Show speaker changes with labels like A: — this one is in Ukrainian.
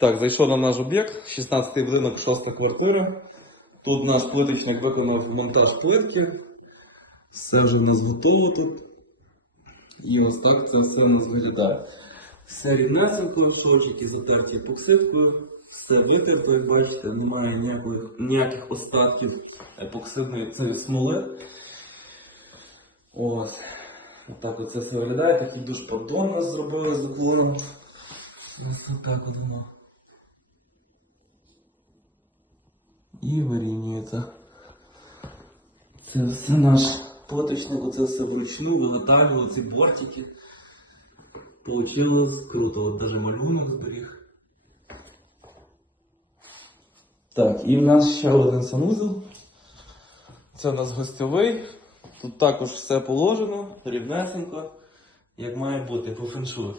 A: Так, зайшов на наш об'єкт, 16-й будинок, 6 квартира. Тут наш плиточник виконав монтаж плитки. Все вже в нас готово тут. І ось так це все в нас виглядає. Все ріднесенько, шовчики затерті епоксидкою, все витерто, як бачите, немає ніяких, ніяких остатків епоксидної цієї смоли. Ось. Отак оце все виглядає, такий душ поддон нас зробили з уклоном. Ось так от воно. І вирівнюється. Це все наш плиточник, оце все вручну виготовлював ці бортики. Получилось круто, от даже малюнок зберіг. Так, і в нас ще один санузел. Це у нас гостьовий. Тут також все положено, рівнесенько, як має бути по феншую.